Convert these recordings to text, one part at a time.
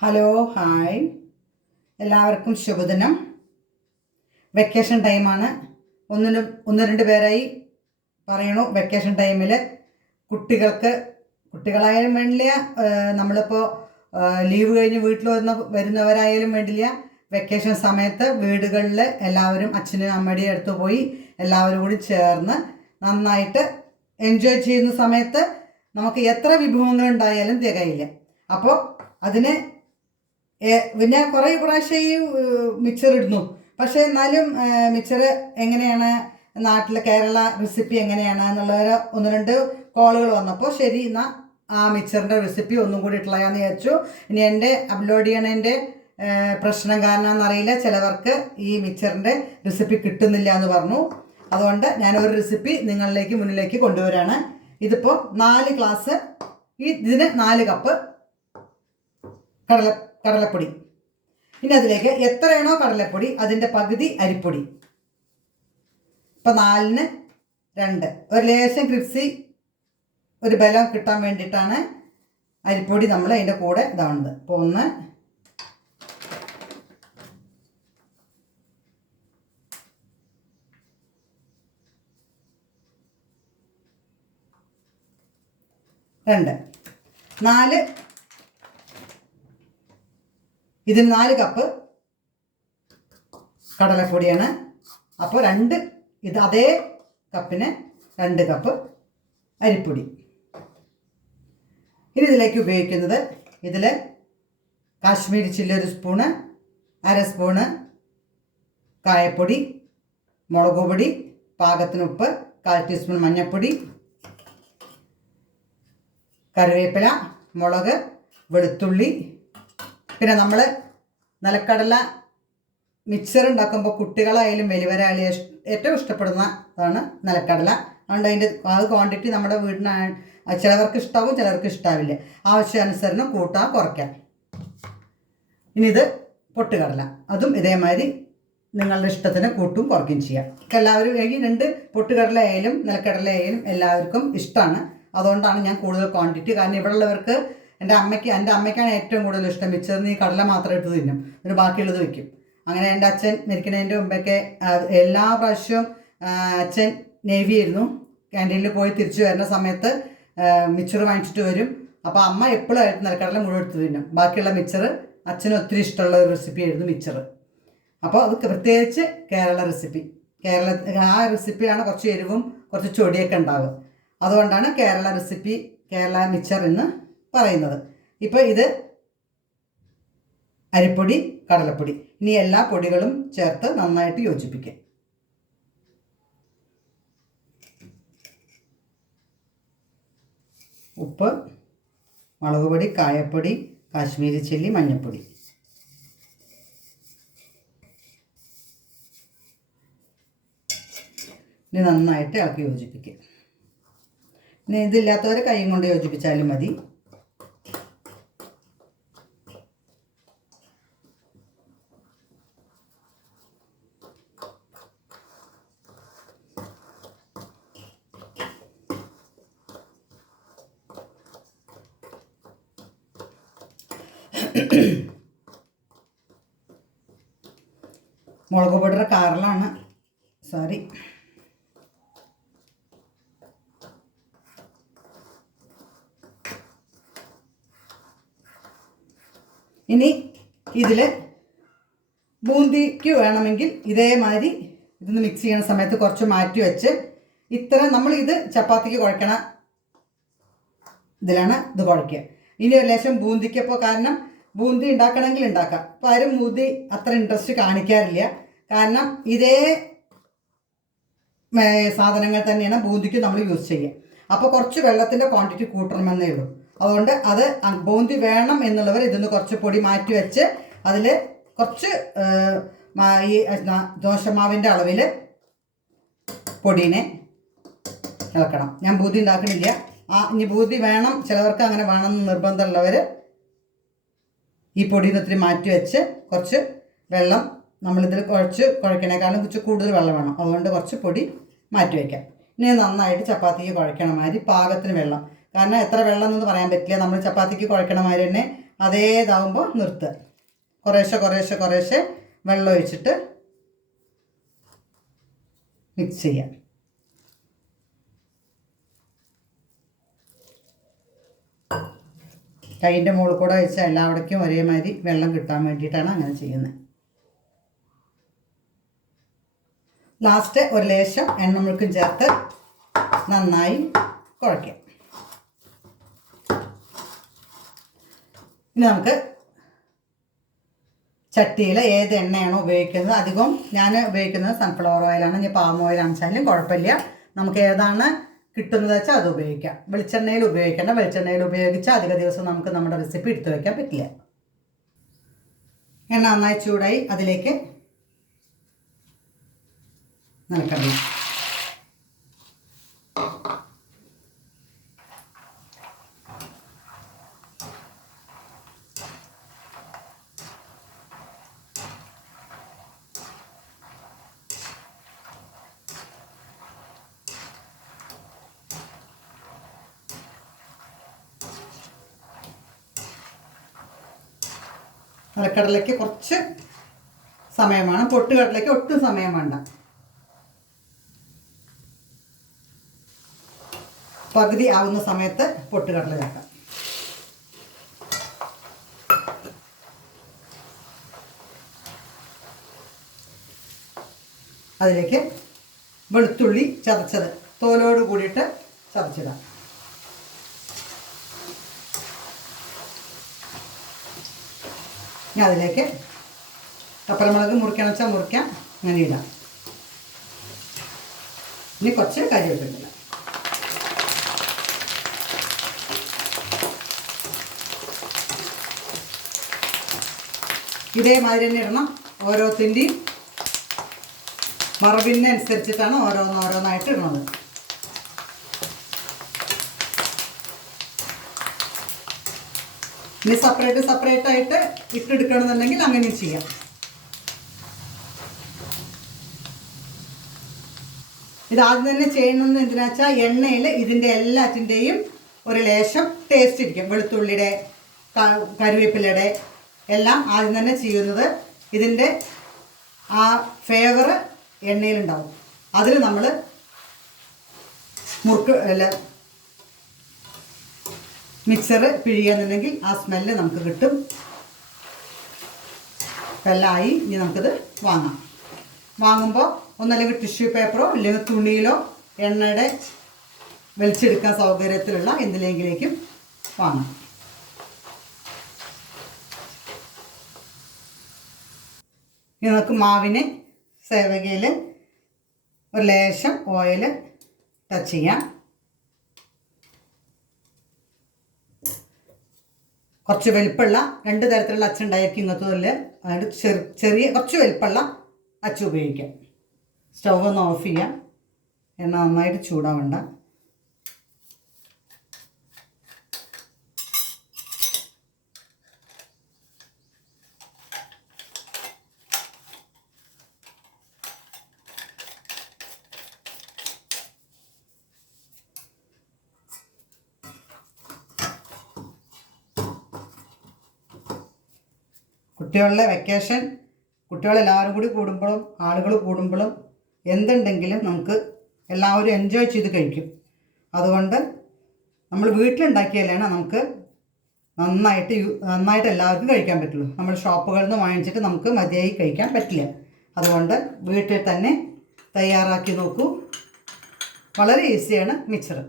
Hello hi എല്ലാവർക്കും ശുഭദിനം. Vacation ടൈമാണ്. ഒന്ന് രണ്ട് പേരായി പറയണു വെക്കേഷൻ ടൈമിൽ കുട്ടികളായാലും വേണ്ടില്ല, നമ്മളിപ്പോൾ ലീവ് കഴിഞ്ഞ് വീട്ടിൽ വരുന്നവരായാലും വേണ്ടില്ല, വെക്കേഷൻ സമയത്ത് വീടുകളിൽ എല്ലാവരും അച്ഛനും അമ്മയുടെയും അടുത്ത് പോയി എല്ലാവരും കൂടി ചേർന്ന് നന്നായിട്ട് എൻജോയ് ചെയ്യുന്ന സമയത്ത് നമുക്ക് എത്ര വിഭവങ്ങൾ ഉണ്ടായാലും തികയില്ല. അപ്പോൾ അതിന് പിന്നെ കുറേ പ്രാവശ്യം ഈ മിക്സർ ഇടുന്നു. പക്ഷേ എന്നാലും മിക്സർ എങ്ങനെയാണ്, നാട്ടിലെ കേരള റെസിപ്പി എങ്ങനെയാണ് എന്നുള്ള ഒന്ന് രണ്ട് കോളുകൾ വന്നപ്പോൾ ശരി എന്നാൽ ആ മിക്സറിൻ്റെ റെസിപ്പി ഒന്നും കൂടി ഇട്ടുള്ളതാന്ന് വിചാരിച്ചു. ഇനി എൻ്റെ അപ്ലോഡ് ചെയ്യണതിൻ്റെ പ്രശ്നം കാരണമെന്നറിയില്ല, ചിലവർക്ക് ഈ മിക്സറിൻ്റെ റെസിപ്പി കിട്ടുന്നില്ല എന്ന് പറഞ്ഞു. അതുകൊണ്ട് ഞാനൊരു റെസിപ്പി നിങ്ങളിലേക്ക് മുന്നിലേക്ക് കൊണ്ടുവരാണ്. ഇതിപ്പോൾ 4 ഗ്ലാസ്, ഇതിന് 4 കപ്പ് കടലപ്പൊടി. ഇനി അതിലേക്ക് എത്രയാണോ കടലപ്പൊടി അതിൻ്റെ പകുതി അരിപ്പൊടി. ഇപ്പം 4ന് 2, ഒരു ലേശം ക്രിപ്സി ഒരു ബലം കിട്ടാൻ വേണ്ടിയിട്ടാണ് അരിപ്പൊടി നമ്മൾ അതിൻ്റെ കൂടെ ഇതാവുന്നത്. അപ്പോൾ 1, 2, 4. ഇതിന് 4 കപ്പ് കടലപ്പൊടിയാണ്. അപ്പോൾ ഇത് അതേ കപ്പിന് 2 കപ്പ് അരിപ്പൊടി. ഇനി ഇതിലേക്ക് ഉപയോഗിക്കുന്നത്, ഇതിൽ കാശ്മീരി ചില്ലി 1 സ്പൂണ്, 1/2 സ്പൂണ് കായപ്പൊടി, മുളക് പൊടി, പാകത്തിന് ഉപ്പ്, 1/4 ടീസ്പൂൺ മഞ്ഞൾപ്പൊടി, കറിവേപ്പില, മുളക്, വെളുത്തുള്ളി. പിന്നെ നമ്മൾ നിലക്കടല മിക്സർ ഉണ്ടാക്കുമ്പോൾ കുട്ടികളായാലും വലിയവരായാലും ഏറ്റവും ഇഷ്ടപ്പെടുന്നതാണ് നിലക്കടല. അതുകൊണ്ട് അതിൻ്റെ ക്വാണ്ടിറ്റി നമ്മുടെ വീടിന് ചിലവർക്ക് ഇഷ്ടാവും, ചിലർക്ക് ഇഷ്ടാവില്ല. ആവശ്യാനുസരണം കൂട്ടാം കുറയ്ക്കാം. ഇനി ഇത് പൊട്ടുകടല, അതും ഇതേമാതിരി നിങ്ങളുടെ ഇഷ്ടത്തിന് കൂട്ടും കുറയ്ക്കുകയും ചെയ്യാം. എല്ലാവരും ഈ 2 പൊട്ടുകടല ആയാലും നിലക്കടല ആയാലും എല്ലാവർക്കും ഇഷ്ടമാണ്. അതുകൊണ്ടാണ് ഞാൻ കൂടുതൽ ക്വാണ്ടിറ്റി. കാരണം ഇവിടെ ഉള്ളവർക്ക്, എൻ്റെ അമ്മയ്ക്കാണ് ഏറ്റവും കൂടുതൽ ഇഷ്ടം മിക്സറിന് ഈ കടല മാത്രം ഇട്ട് തിന്നും, ഒരു ബാക്കിയുള്ളത് വയ്ക്കും. അങ്ങനെ എൻ്റെ അച്ഛൻ മരിക്കുന്നതിൻ്റെ മുമ്പൊക്കെ എല്ലാ പ്രാവശ്യവും അച്ഛൻ നേവി ആയിരുന്നു. ക്യാൻറ്റീനിൽ പോയി തിരിച്ചു വരുന്ന സമയത്ത് മിക്സർ വാങ്ങിച്ചിട്ട് വരും. അപ്പോൾ അമ്മ എപ്പോഴും നിലക്കടല മുഴുവൻ എടുത്ത് തിന്നും. ബാക്കിയുള്ള മിക്സർ അച്ഛന് ഒത്തിരി ഇഷ്ടമുള്ള ഒരു റെസിപ്പി ആയിരുന്നു മിക്സർ. അപ്പോൾ അത് പ്രത്യേകിച്ച് കേരള റെസിപ്പി, ആ റെസിപ്പിയാണ് കുറച്ച് എരിവും കുറച്ച് ചൊടിയൊക്കെ ഉണ്ടാവുക. അതുകൊണ്ടാണ് കേരള റെസിപ്പി, കേരള മിക്സർ എന്ന് പറയുന്നത്. ഇപ്പോൾ ഇത് അരിപ്പൊടി, കടലപ്പൊടി, ഇനി എല്ലാ പൊടികളും ചേർത്ത് നന്നായിട്ട് യോജിപ്പിക്കാം. ഉപ്പ്, മുളക് പൊടി, കായപ്പൊടി, കാശ്മീരി ചില്ലി, മഞ്ഞൾപ്പൊടി. ഇനി നന്നായിട്ട് ഇളക്കി യോജിപ്പിക്കുക. ഇനി ഇതില്ലാത്തവരെ കൈ കൊണ്ട് യോജിപ്പിച്ചാലും മതി. മുളക് പൊടിയുടെ കാറിലാണ്, സോറി. ഇനി ഇതിൽ ബൂന്തിക്ക് വേണമെങ്കിൽ ഇതേമാതിരി ഇതൊന്ന് മിക്സ് ചെയ്യുന്ന സമയത്ത് കുറച്ച് മാറ്റി വെച്ച്, നമ്മൾ ഇത് ചപ്പാത്തിക്ക് കുഴക്കണ ഇതിലാണ് ഇത് കുഴയ്ക്കുക. ഇനി ഒരു ലേശം ബൂന്തിക്കപ്പോൾ, കാരണം ബൂന്തി ഉണ്ടാക്കണമെങ്കിൽ ഉണ്ടാക്കാം. അപ്പോൾ ആരും ബൂന്തി അത്ര ഇൻട്രസ്റ്റ് കാണിക്കാറില്ല. കാരണം ഇതേ സാധനങ്ങൾ തന്നെയാണ് ബൂന്തിക്ക് നമ്മൾ യൂസ് ചെയ്യുക. അപ്പോൾ കുറച്ച് വെള്ളത്തിൻ്റെ ക്വാണ്ടിറ്റി കൂട്ടണമെന്നേ ഉള്ളൂ. അതുകൊണ്ട് അത് ബൂന്തി വേണം എന്നുള്ളവർ ഇതിന്ന് കുറച്ച് പൊടി മാറ്റി വെച്ച് അതിൽ കുറച്ച് ഈ ദോശമാവിൻ്റെ അളവിൽ പൊടീനെ ഇളക്കണം. ഞാൻ ബൂന്തി ഉണ്ടാക്കണില്ല. ഇനി ബൂന്തി വേണം, ചിലവർക്ക് അങ്ങനെ വേണമെന്ന് നിർബന്ധമുള്ളവർ ഈ പൊടിയിൽ ഒത്തിരി മാറ്റി വെച്ച് കുറച്ച് വെള്ളം, നമ്മളിതിൽ കുഴക്കണേക്കാളും കുറച്ച് കൂടുതൽ വെള്ളം വേണം. അതുകൊണ്ട് കുറച്ച് പൊടി മാറ്റി വയ്ക്കാം. ഇനി നന്നായിട്ട് ചപ്പാത്തിക്ക് കുഴക്കണ മാതിരി പാകത്തിന് വെള്ളം. കാരണം എത്ര വെള്ളം എന്നൊന്നും പറയാൻ പറ്റില്ല. നമ്മൾ ചപ്പാത്തിക്ക് കുഴക്കണ മാതിരി തന്നെ അതേതാവുമ്പോൾ നിർത്തുക. കുറേശ്ശെ കുറേശ്ശെ കുറേശ്ശെ വെള്ളം ഒഴിച്ചിട്ട് മിക്സ് ചെയ്യാം. കൈൻ്റെ മുകളിൽ കൂടെ വെച്ചാൽ എല്ലാവിടേക്കും ഒരേമാതിരി വെള്ളം കിട്ടാൻ വേണ്ടിയിട്ടാണ് അങ്ങനെ ചെയ്യുന്നത്. ലാസ്റ്റ് ഒരു ലേശം എണ്ണമുഴുക്കും ചേർത്ത് നന്നായി കുഴയ്ക്കാം. ഇനി നമുക്ക് ചട്ടിയിൽ ഏത് എണ്ണയാണോ ഉപയോഗിക്കുന്നത്, അധികം ഞാൻ ഉപയോഗിക്കുന്നത് സൺഫ്ലവർ ഓയിലാണ്. ഇനി പാം ഓയിൽ ആണെച്ചാലും കുഴപ്പമില്ല. നമുക്ക് ഏതാണ് കിട്ടുന്നത് വെച്ചാൽ അത് ഉപയോഗിക്കാം. വെളിച്ചെണ്ണയിൽ ഉപയോഗിക്കേണ്ട. വെളിച്ചെണ്ണയിൽ ഉപയോഗിച്ചാൽ അധിക ദിവസം നമുക്ക് നമ്മുടെ റെസിപ്പി എടുത്തു വയ്ക്കാൻ പറ്റില്ല. എണ്ണ നന്നായി ചൂടായി അതിലേക്ക് നിലക്കടല, നിലക്കടലയ്ക്ക് കുറച്ച് സമയം വേണം. പൊട്ടുകടലയ്ക്ക് ഒട്ടും സമയം വേണ്ട. പകുതി ആവുന്ന സമയത്ത് പൊട്ടുകടല ചേർക്കാം. അതിലേക്ക് വെളുത്തുള്ളി ചതച്ചത് തോലോട് കൂടിയിട്ട് ചതച്ചിടാം. ഇനി അതിലേക്ക് കപ്പലമുളക് മുറിക്കണം വെച്ചാൽ മുറിക്കാം, അങ്ങനെ ഇടാം. ഇനി കുറച്ച് കരിവേപ്പില. ഇതേമാതിരി തന്നെ ഇടണം. ഓരോത്തിൻ്റെയും വറവിനനുസരിച്ചിട്ടാണ് ഓരോന്നായിട്ട് ഇടുന്നത്. ഇനി സെപ്പറേറ്റ് ആയിട്ട് ഇട്ടെടുക്കണമെന്നുണ്ടെങ്കിൽ അങ്ങനെ ചെയ്യാം. ഇതാദ്യം തന്നെ ചെയ്യണമെന്ന് എന്തിനാ വെച്ചാൽ എണ്ണയിൽ ഇതിൻ്റെ എല്ലാറ്റിൻ്റെയും ഒരു ലേശം ടേസ്റ്റ് ഇരിക്കും. വെളുത്തുള്ളിയുടെ, കറിവേപ്പിലയുടെ എല്ലാം ആദ്യം തന്നെ ചെയ്യുന്നത് ഇതിൻ്റെ ആ ഫ്ലേവർ എണ്ണയിലുണ്ടാവും. അതിൽ നമ്മൾ മിക്സർ പിഴിയുന്നുണ്ടെങ്കിൽ ആ സ്മെല്ല് നമുക്ക് കിട്ടും. എല്ലാം ആയി. ഇനി നമുക്കിത് വാങ്ങാം. വാങ്ങുമ്പോൾ ഒന്നല്ലെങ്കിൽ ടിഷ്യൂ പേപ്പറോ അല്ലെങ്കിൽ തുണിയിലോ എണ്ണയുടെ വലിച്ചെടുക്കാൻ സൗകര്യത്തിലുള്ള എന്തിലെങ്കിലേക്കും വാങ്ങാം. ഇനി നമുക്ക് മാവിന് സേവകയിൽ ഒരു ലേശം ഓയിൽ ടച്ച് ചെയ്യാം. കുറച്ച് വലിപ്പമുള്ള 2 തരത്തിലുള്ള അച്ചുണ്ടായിരിക്കും ഇങ്ങനത്തതിൽ. അതിൻ്റെ ചെറിയ കുറച്ച് വലിപ്പമുള്ള അച്ച് ഉപയോഗിക്കാം. സ്റ്റൗ ഒന്ന് ഓഫ് ചെയ്യാം. എണ്ണ നന്നായിട്ട് ചൂടാവണ്ട. കുട്ടികളുടെ വെക്കേഷൻ, കുട്ടികളെല്ലാവരും കൂടി കൂടുമ്പോഴും ആളുകൾ കൂടുമ്പോഴും എന്തുണ്ടെങ്കിലും നമുക്ക് എല്ലാവരും എൻജോയ് ചെയ്ത് കഴിക്കും. അതുകൊണ്ട് നമ്മൾ വീട്ടിലുണ്ടാക്കിയാലാണ് നമുക്ക് നന്നായിട്ട് എല്ലാവർക്കും കഴിക്കാൻ പറ്റുള്ളൂ. നമ്മൾ ഷോപ്പുകളിൽ നിന്ന് വാങ്ങിച്ചിട്ട് നമുക്ക് മതിയായി കഴിക്കാൻ പറ്റില്ല. അതുകൊണ്ട് വീട്ടിൽ തന്നെ തയ്യാറാക്കി നോക്കൂ. വളരെ ഈസിയാണ് മിക്സർ.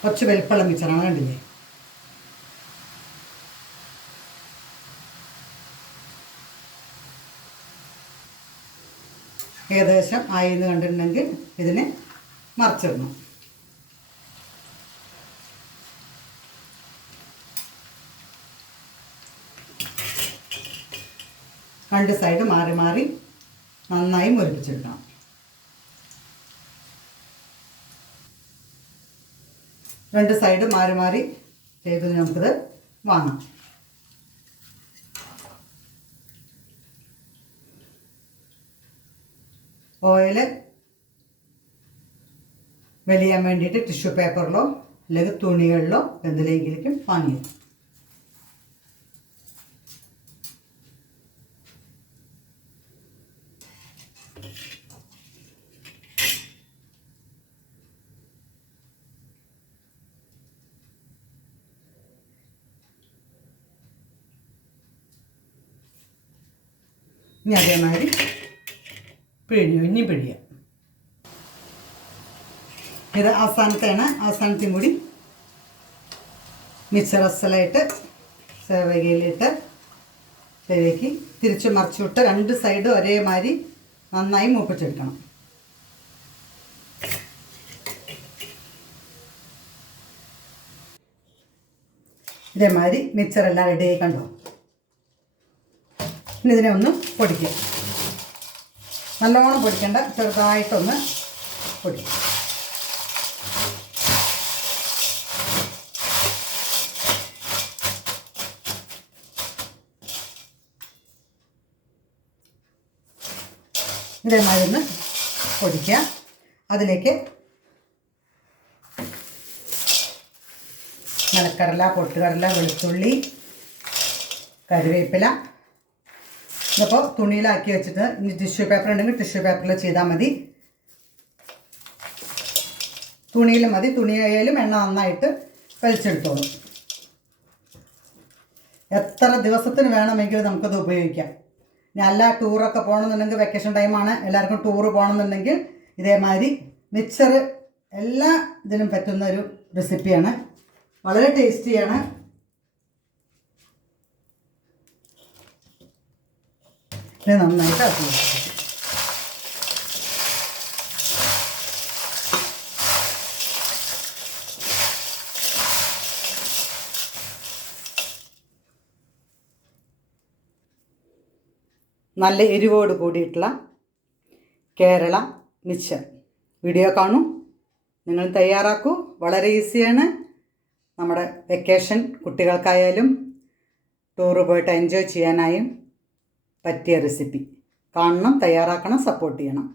കുറച്ച് വലിപ്പമുള്ള മിക്സറാണ്, കണ്ടില്ലേ? ഏകദേശം ആയി എന്ന് കണ്ടിട്ടുണ്ടെങ്കിൽ ഇതിനെ മറിച്ചിടണം. രണ്ട് സൈഡ് മാറി മാറി നന്നായി മുരിപ്പിച്ചെടുക്കണം. രണ്ട് സൈഡ് മാറി മാറി ചെയ്ത് നമുക്കിത് വാങ്ങാം. ഓയിൽ വെലിയാൻ വേണ്ടിയിട്ട് ടിഷ്യൂ പേപ്പറിലോ അല്ലെങ്കിൽ തുണികളിലോ എന്തിലെങ്കിലും വാങ്ങി. ഇനി അതേമാതിരി ഇനിയും പിഴിയാം. ഇത് അവസാനത്തെയും കൂടി മിക്സർ അസലായിട്ട് സേവകയിലിട്ട് ശരിയാക്കി തിരിച്ച് മറിച്ചിട്ട് രണ്ട് സൈഡ് ഒരേമാതിരി നന്നായി മൂപ്പിച്ചെടുക്കണം. ഇതേമാതിരി മിക്സറെല്ലാം റെഡിയായി കണ്ടോ. ഇനി ഇതിനെ ഒന്ന് പൊടിക്കുക. നല്ലോണം പൊടിക്കേണ്ട, ചെറുതായിട്ടൊന്ന് പൊടിക്കുക. ഇതേമാതിരി ഒന്ന് പൊടിക്കുക. അതിലേക്ക് നിലക്കടല, പൊട്ടുകടല, വെളുത്തുള്ളി, കറിവേപ്പില ഇതിപ്പോൾ തുണിയിലാക്കി വെച്ചിട്ട്, ഇനി ടിഷ്യൂ പേപ്പർ ഉണ്ടെങ്കിൽ ടിഷ്യൂ പേപ്പറിൽ ചെയ്താൽ മതി, തുണിയിലും മതി. തുണിയായാലും എണ്ണ നന്നായിട്ട് വലിച്ചെടുത്തോളും. എത്ര ദിവസത്തിന് വേണമെങ്കിലും നമുക്കത് ഉപയോഗിക്കാം. ഇനി അല്ല ടൂറൊക്കെ പോകണമെന്നുണ്ടെങ്കിൽ, വെക്കേഷൻ ടൈമാണ്, എല്ലാവർക്കും ടൂറ് പോകണമെന്നുണ്ടെങ്കിൽ ഇതേമാതിരി മിക്സർ എല്ലാ ഇതിനും പറ്റുന്ന ഒരു റെസിപ്പിയാണ്. വളരെ ടേസ്റ്റിയാണ്. ഇത് നന്നായിട്ട് ആക്കി വെച്ചിട്ട് നല്ല എരിവോട് കൂടിയിട്ടുള്ള കേരള മിക്സർ വീഡിയോ കാണൂ, നിങ്ങൾ തയ്യാറാക്കൂ. വളരെ ഈസിയാണ്. നമ്മുടെ വെക്കേഷൻ കുട്ടികൾക്കായാലും ടൂറ് പോയിട്ട് എൻജോയ് ചെയ്യാനായും പറ്റിയ റെസിപ്പി. കാണണം, തയ്യാറാക്കണം, സപ്പോർട്ട് ചെയ്യണം.